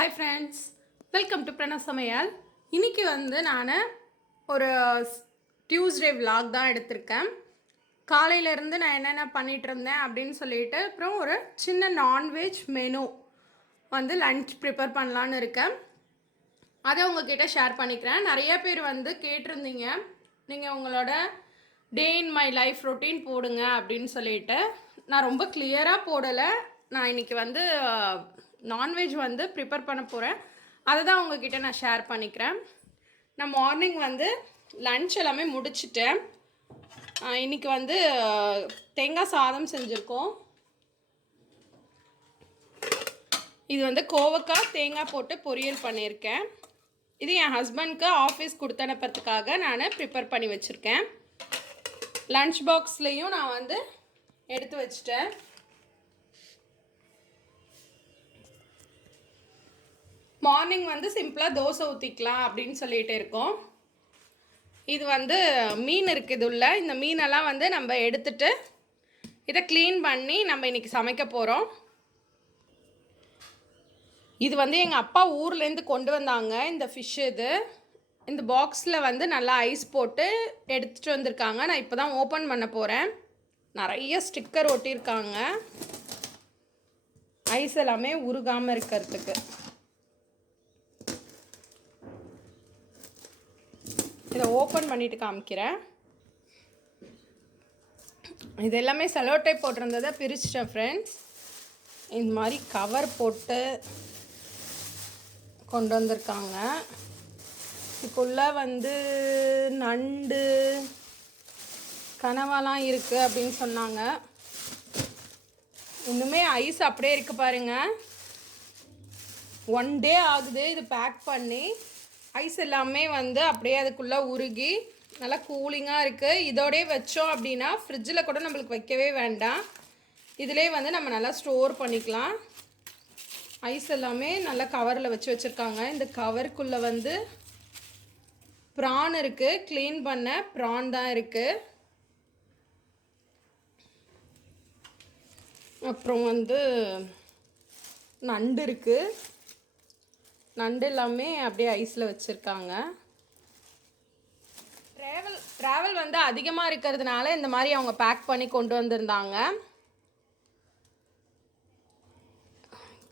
Hi friends, welcome to Pranav Samayal. இன்றைக்கி நான் ஒரு டியூஸ்டே விலாக் தான் எடுத்திருக்கேன். காலையிலேருந்து நான் என்னென்ன பண்ணிகிட்டு இருந்தேன் அப்படின்னு சொல்லிட்டு, அப்புறம் ஒரு சின்ன நான்வெஜ் மெனு லன்ச் ப்ரிப்பேர் பண்ணலான்னு இருக்கேன். அதை உங்ககிட்ட ஷேர் பண்ணிக்கிறேன். நிறைய பேர் கேட்டிருந்தீங்க, நீங்கள் உங்களோட டே இன் மை லைஃப் ரொட்டீன் போடுங்க அப்படின்னு சொல்லிட்டு. நான் ரொம்ப கிளியராக போடலை. நான் இன்றைக்கி நான்வெஜ் ப்ரிப்பேர் பண்ண போகிறேன். அதை தான் உங்ககிட்ட நான் ஷேர் பண்ணிக்கிறேன். நான் மார்னிங் லன்ச் எல்லாமே முடிச்சிட்டேன். இன்றைக்கி தேங்காய் சாதம் செஞ்சுருக்கோம். இது கோவக்காய் தேங்காய் போட்டு பொரியல் பண்ணியிருக்கேன். இது என் ஹஸ்பண்ட்க்கு ஆஃபீஸ் கொடுத்து அனுப்புறதுக்காக நான் ப்ரிப்பேர் பண்ணி வச்சுருக்கேன். லன்ச் பாக்ஸ்லேயும் நான் எடுத்து வச்சிட்டேன். மார்னிங் சிம்பிளாக தோசை ஊற்றிக்கலாம் அப்படின்னு சொல்லிகிட்டே இருக்கோம். இது மீன் இருக்குது உள்ள. இந்த மீனெல்லாம் நம்ம எடுத்துட்டு இதை க்ளீன் பண்ணி நம்ம இன்றைக்கி சமைக்க போகிறோம். இது எங்கள் அப்பா ஊர்லேருந்து கொண்டு வந்தாங்க இந்த ஃபிஷ். இந்த பாக்ஸில் நல்லா ஐஸ் போட்டு எடுத்துகிட்டு வந்திருக்காங்க. நான் இப்போ தான் ஓப்பன் பண்ண போகிறேன். நிறைய ஸ்டிக்கர் ஒட்டியிருக்காங்க, ஐஸ் எல்லாமே உருகாமல் இருக்கிறதுக்கு. இதை ஓப்பன் பண்ணிவிட்டு காமிக்கிறேன். இது எல்லாமே செலோ டைப் போட்டிருந்ததை பிரிச்சிட்டேன் ஃப்ரெண்ட்ஸ். இந்த மாதிரி கவர் போட்டு கொண்டு வந்திருக்காங்க. இதுக்குள்ளே நண்டு கனவாலாம் இருக்குது அப்படின்னு சொன்னாங்க. இன்னுமே ஐஸ் அப்படியே இருக்குது பாருங்கள். 1 டே ஆகுது இது பேக் பண்ணி. ஐஸ் எல்லாமே அப்படியே அதுக்குள்ளே உருகி நல்லா கூலிங்காக இருக்குது. இதோடய வச்சோம் அப்படின்னா ஃப்ரிட்ஜில் கூட நம்மளுக்கு வைக்கவே வேண்டாம். இதிலே நம்ம நல்லா ஸ்டோர் பண்ணிக்கலாம். ஐஸ் எல்லாமே நல்லா கவரில் வச்சுருக்காங்க. இந்த கவருக்குள்ளே ப்ரான் இருக்குது. க்ளீன் பண்ண ப்ரான் தான் இருக்குது. அப்புறம் நண்டு இருக்குது. நண்டு எல்லாமே அப்படியே ஐஸில் வச்சுருக்காங்க. ட்ராவல் அதிகமாக இருக்கிறதுனால இந்த மாதிரி அவங்க பேக் பண்ணி கொண்டு வந்திருந்தாங்க.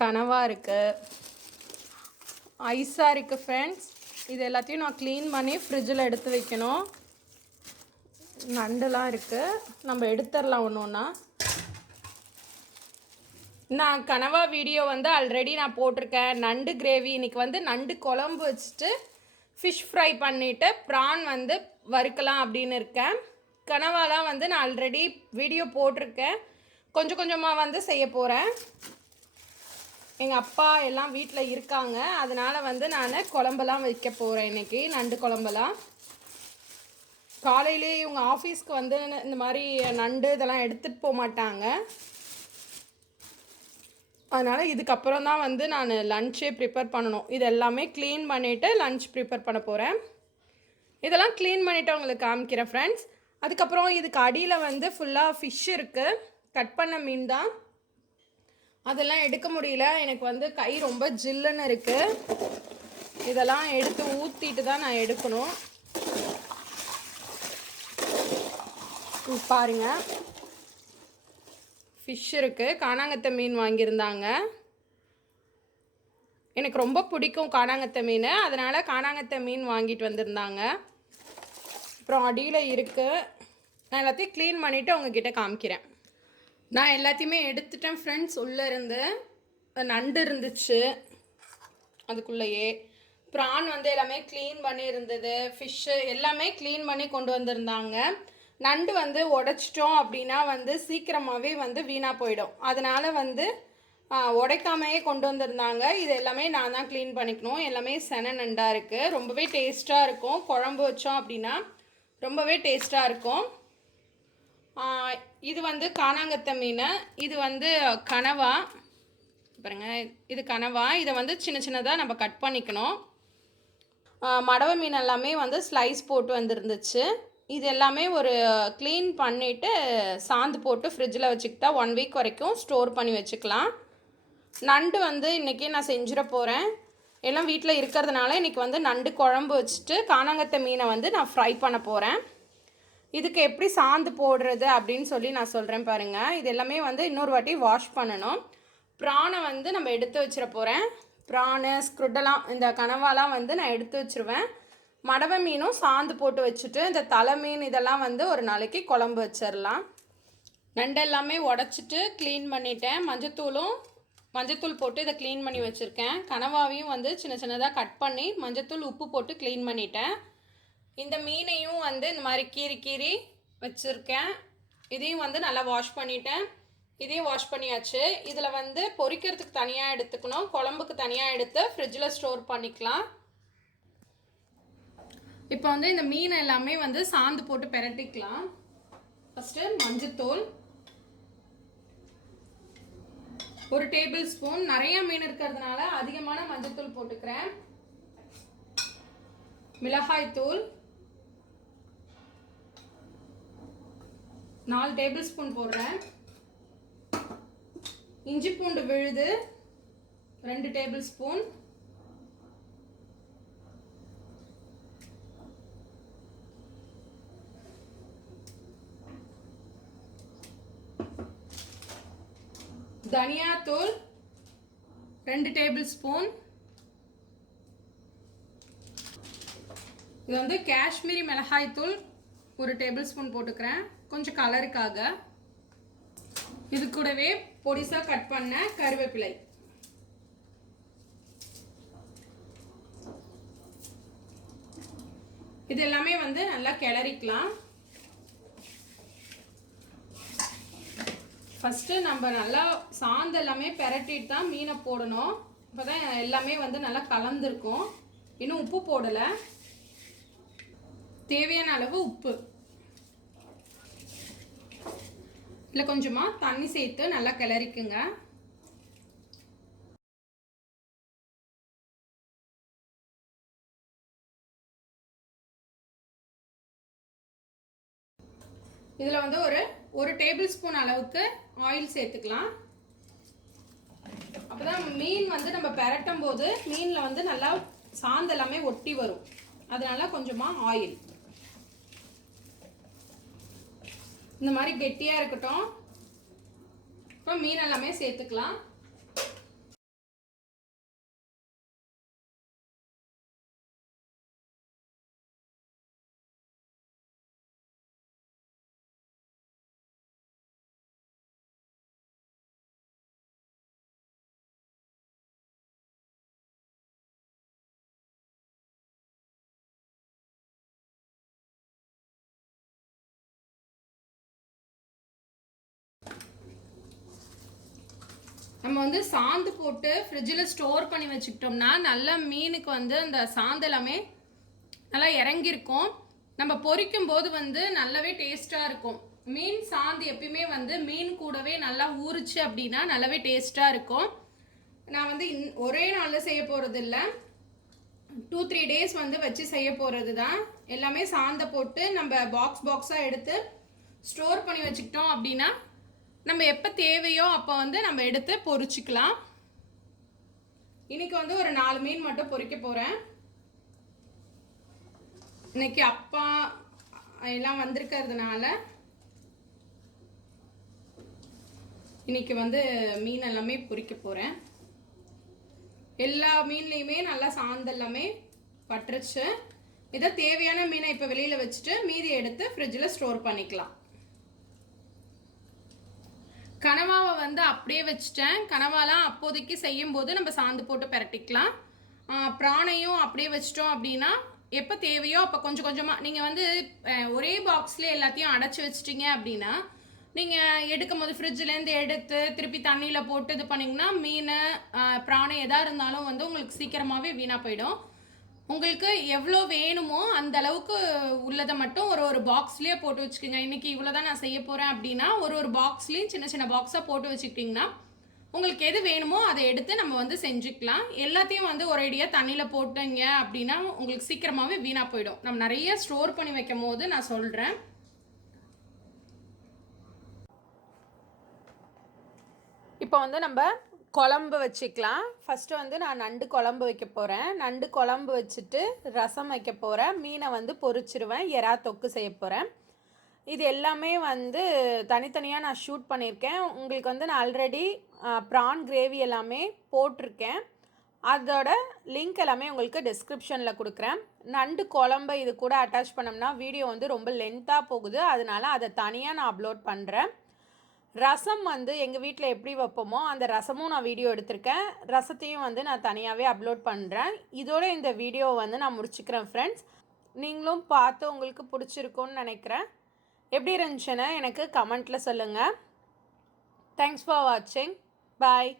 கனவா இருக்குது, ஐஸாக இருக்குது ஃப்ரெண்ட்ஸ். இது எல்லாத்தையும் நான் க்ளீன் பண்ணி ஃப்ரிட்ஜில் எடுத்து வைக்கணும். நண்டுலாம் இருக்குது, நம்ம எடுத்துடலாம் ஒன்று ஒன்றா. நான் கனவா வீடியோ ஆல்ரெடி நான் போட்டிருக்கேன். நண்டு கிரேவி. இன்றைக்கி நண்டு குழம்பு வச்சுட்டு ஃபிஷ் ஃப்ரை பண்ணிவிட்டு ப்ரான் வறுக்கலாம் அப்படின்னு இருக்கேன். கனவாலாம் நான் ஆல்ரெடி வீடியோ போட்டிருக்கேன். கொஞ்சம் கொஞ்சமாக செய்ய போகிறேன். எங்கள் அப்பா எல்லாம் வீட்டில் இருக்காங்க, அதனால் நான் குழம்பெல்லாம் வைக்க போகிறேன் இன்றைக்கி. நண்டு குழம்பெல்லாம் காலையிலே இவங்க ஆஃபீஸ்க்கு இந்த மாதிரி நண்டு இதெல்லாம் எடுத்துகிட்டு போக மாட்டாங்க. அதனால் இதுக்கப்புறம் தான் நான் லன்ச்சே ப்ரிப்பேர் பண்ணணும். இது எல்லாமே க்ளீன் பண்ணிவிட்டு லன்ச் ப்ரிப்பேர் பண்ண போகிறேன். இதெல்லாம் க்ளீன் பண்ணிவிட்டு உங்களுக்கு காமிக்கிறேன் ஃப்ரெண்ட்ஸ். அதுக்கப்புறம் இதுக்கு அடியில் ஃபுல்லாக ஃபிஷ் இருக்குது. கட் பண்ண மீன் தான். அதெல்லாம் எடுக்க முடியல. எனக்கு கை ரொம்ப ஜில்லுன்னு இருக்குது. இதெல்லாம் எடுத்து ஊற்றிட்டு தான் நான் எடுக்கணும். பாருங்கள், ஃபிஷ் இருக்குது. காணாங்கத்தை மீன் வாங்கியிருந்தாங்க. எனக்கு ரொம்ப பிடிக்கும் காணாங்கத்தை மீன், அதனால் காணாங்கத்தை மீன் வாங்கிட்டு வந்திருந்தாங்க. அப்புறம் அடியில் இருக்குது. நான் எல்லாத்தையும் க்ளீன் பண்ணிவிட்டு உங்ககிட்ட காமிக்கிறேன். நான் எல்லாத்தையுமே எடுத்துட்டேன் ஃப்ரெண்ட்ஸ். உள்ளே இருந்து நண்டு இருந்துச்சு, அதுக்குள்ளேயே ப்ரான் எல்லாமே க்ளீன் பண்ணி இருந்தது. ஃபிஷ்ஷு எல்லாமே க்ளீன் பண்ணி கொண்டு வந்திருந்தாங்க. நண்டு உடைச்சிட்டோம் அப்படின்னா சீக்கிரமாகவே வீணாக போயிடும். அதனால் உடைக்காமையே கொண்டு வந்திருந்தாங்க. இது எல்லாமே நான் தான் க்ளீன் பண்ணிக்கணும். எல்லாமே சென நண்டாக இருக்குது. ரொம்பவே டேஸ்ட்டாக இருக்கும். குழம்பு வச்சோம் அப்படின்னா ரொம்பவே டேஸ்ட்டாக இருக்கும். இது காணாங்கத்தை மீன். இது கனவா பாருங்கள். இது கனவா. இதை சின்ன சின்னதாக நம்ம கட் பண்ணிக்கணும். மடவை மீன் எல்லாமே ஸ்லைஸ் போட்டு வந்துருந்துச்சு. இது எல்லாமே ஒரு க்ளீன் பண்ணிவிட்டு சாந்து போட்டு ஃப்ரிட்ஜில் வச்சுக்கிட்டா 1 வீக் வரைக்கும் ஸ்டோர் பண்ணி வச்சுக்கலாம். நண்டு வந்து இன்றைக்கி நான் செஞ்சிட போகிறேன். எல்லாம் வீட்டில் இருக்கிறதுனால இன்றைக்கி வந்து நண்டு குழம்பு வச்சுட்டு கானாங்கத்தை மீனை வந்து நான் ஃப்ரை பண்ண போகிறேன். இதுக்கு எப்படி சாந்து போடுறது அப்படின்னு சொல்லி நான் சொல்கிறேன் பாருங்கள். இது எல்லாமே வந்து இன்னொரு வாட்டி வாஷ் பண்ணணும். ப்ரானை வந்து நம்ம எடுத்து வச்சிட போகிறேன். ப்ரானு ஸ்க்ருட்டெல்லாம் இந்த கனவாலாம் வந்து நான் எடுத்து வச்சுருவேன். மடவை மீனும் சாந்து போட்டு வச்சுட்டு இந்த தலை மீன் இதெல்லாம் வந்து ஒரு நாளைக்கு குழம்பு வச்சிடலாம். நண்டு எல்லாமே உடச்சிட்டு க்ளீன் பண்ணிட்டேன். மஞ்சத்தூள் போட்டு இதை க்ளீன் பண்ணி வச்சுருக்கேன். கனவாவையும் வந்து சின்ன சின்னதாக கட் பண்ணி மஞ்சத்தூள் உப்பு போட்டு க்ளீன் பண்ணிட்டேன். இந்த மீனையும் வந்து இந்த மாதிரி கீறி வச்சுருக்கேன். இதையும் வந்து நல்லா வாஷ் பண்ணிட்டேன். இதையும் வாஷ் பண்ணியாச்சு. இதில் வந்து பொரிக்கிறதுக்கு தனியாக எடுத்துக்கணும், குழம்புக்கு தனியாக எடுத்து ஃப்ரிட்ஜில் ஸ்டோர் பண்ணிக்கலாம். இப்போ வந்து இந்த மீன் எல்லாமே வந்து சாந்து போட்டு பெரட்டிக்கலாம். ஃபஸ்ட்டு மஞ்சத்தூள் 1 டேபிள் ஸ்பூன். நிறைய மீன் இருக்கிறதுனால அதிகமான மஞ்சத்தூள் போட்டுக்கிறேன். மிளகாய் தூள் 4 டேபிள் ஸ்பூன் போடுறேன். இஞ்சி பூண்டு விழுது 2 டேபிள் ஸ்பூன். தனியாத்தூள் 2 டேபிள் ஸ்பூன். இது வந்து காஷ்மீரி மிளகாய் தூள் 1 டேபிள் ஸ்பூன் போட்டுக்கிறேன், கொஞ்சம் கலருக்காக. இது கூடவே பொடிசா கட் பண்ண கருவேப்பிலை. இது எல்லாமே வந்து நல்லா கிளறிக்கலாம். ஃபஸ்ட்டு நம்ம நல்லா சாந்து எல்லாமே பெரட்டிட்டு தான் மீனை போடணும். அப்போ தான் எல்லாமே வந்து நல்லா கலந்துருக்கும். இன்னும் உப்பு போடலை. தேவையான அளவு உப்பு. இல்லை கொஞ்சமாக தண்ணி சேர்த்து நல்லா கிளறிக்குங்க. இதில் வந்து ஒரு டேபிள் ஸ்பூன் அளவுக்கு ஆயில் சேர்த்துக்கலாம். அப்போ தான் மீன் வந்து நம்ம பெரட்டும் போது மீனில் வந்து நல்லா சாந்து எல்லாமே ஒட்டி வரும். அதனால கொஞ்சமாக ஆயில். இந்த மாதிரி கெட்டியாக இருக்கட்டும். இப்போ மீன் எல்லாமே சேர்த்துக்கலாம். நம்ம வந்து சாந்து போட்டு ஃப்ரிட்ஜில் ஸ்டோர் பண்ணி வச்சுக்கிட்டோம்னா நல்லா மீனுக்கு வந்து அந்த சாந்து எல்லாமே நல்லா இறங்கியிருக்கும். நம்ம பொரிக்கும் போது வந்து நல்லாவே டேஸ்ட்டாக இருக்கும். மீன் சாந்து எப்பயுமே வந்து மீன் கூடவே நல்லா ஊறிச்சு அப்படின்னா நல்லாவே டேஸ்ட்டாக இருக்கும். நான் வந்து ஒரே நாளில் செய்ய போகிறது இல்லை, 2-3 டேஸ் வந்து வச்சு செய்ய போகிறது தான். எல்லாமே சாந்தை போட்டு நம்ம பாக்ஸாக எடுத்து ஸ்டோர் பண்ணி வச்சுக்கிட்டோம் அப்படின்னா நம்ம எப்போ தேவையோ அப்போ வந்து நம்ம எடுத்து பொரிச்சிக்கலாம். இன்னைக்கு வந்து ஒரு 4 மீன் மட்டும் பொரிக்க போகிறேன். இன்னைக்கு அப்பா எல்லாம் வந்திருக்கிறதுனால இன்னைக்கு வந்து மீன் எல்லாமே பொரிக்க போகிறேன். எல்லா மீன்லேயுமே நல்லா சாந்து எல்லாமே பட்டுருச்சு. இதை தேவையான மீனை இப்போ வெளியில் வச்சுட்டு மீதி எடுத்து ஃப்ரிட்ஜில் ஸ்டோர் பண்ணிக்கலாம். கனவாவை வந்து அப்படியே வச்சுட்டேன். கனவாலாம் அப்போதைக்கு செய்யும் போது நம்ம சாந்து போட்டு பெரட்டிக்கலாம். பிராணையும் அப்படியே வச்சிட்டோம் அப்படின்னா எப்போ தேவையோ அப்போ கொஞ்சம் கொஞ்சமாக நீங்கள் வந்து ஒரே பாக்ஸ்லேயே எல்லாத்தையும் அடைச்சி வச்சிட்டிங்க அப்படின்னா நீங்கள் எடுக்கும் போது ஃப்ரிட்ஜிலேருந்து எடுத்து திருப்பி தண்ணியில் போட்டு இது பண்ணிங்கன்னா மீன் பிராணை எதாக இருந்தாலும் வந்து உங்களுக்கு சீக்கிரமாகவே வீணாக போயிடும். உங்களுக்கு எவ்வளோ வேணுமோ அந்த அளவுக்கு உள்ளதை மட்டும் ஒரு பாக்ஸ்லேயே போட்டு வச்சுக்கோங்க. இன்றைக்கி இவ்வளோ தான் நான் செய்ய போகிறேன் அப்படின்னா ஒரு பாக்ஸ்லேயும் சின்ன சின்ன பாக்ஸாக போட்டு வச்சுக்கிட்டிங்கன்னா உங்களுக்கு எது வேணுமோ அதை எடுத்து நம்ம வந்து செஞ்சுக்கலாம். எல்லாத்தையும் வந்து ஒரேடியாக தண்ணியில் போட்டுங்க அப்படின்னா உங்களுக்கு சீக்கிரமாகவே வீணாக போயிடும். நம்ம நிறைய ஸ்டோர் பண்ணி வைக்கும் போது நான் சொல்கிறேன். இப்போ வந்து நம்ம குழம்பு வச்சுக்கலாம். ஃபஸ்ட்டு வந்து நான் நண்டு குழம்பு வைக்க போகிறேன். நண்டு குழம்பு வச்சுட்டு ரசம் வைக்க போகிறேன். மீனை வந்து பொரிச்சிருவேன். எறா தொக்கு செய்ய போகிறேன். இது எல்லாமே வந்து தனித்தனியாக நான் ஷூட் பண்ணியிருக்கேன். உங்களுக்கு வந்து நான் ஆல்ரெடி ப்ரான் கிரேவி எல்லாமே போட்டிருக்கேன். அதோட லிங்க் எல்லாமே உங்களுக்கு டிஸ்கிரிப்ஷனில் கொடுக்குறேன். நண்டு குழம்பை இது கூட அட்டாச் பண்ணோம்னா வீடியோ வந்து ரொம்ப லென்த்தாக போகுது. அதனால அதை தனியாக நான் அப்லோட் பண்ணுறேன். ரசம் வந்து எங்கள் வீட்டில் எப்படி வைப்போமோ அந்த ரசமும் நான் வீடியோ எடுத்திருக்கேன். ரசத்தையும் வந்து நான் தனியாகவே அப்லோட் பண்ணுறேன். இதோட இந்த வீடியோவை வந்து நான் முடிச்சுக்கிறேன் ஃப்ரெண்ட்ஸ். நீங்களும் பார்த்து உங்களுக்கு பிடிச்சிருக்குன்னு நினைக்கிறேன். எப்படி இருந்துச்சுன்னு எனக்கு கமெண்ட்டில் சொல்லுங்கள். தேங்க்ஸ் ஃபார் வாட்சிங். பாய்.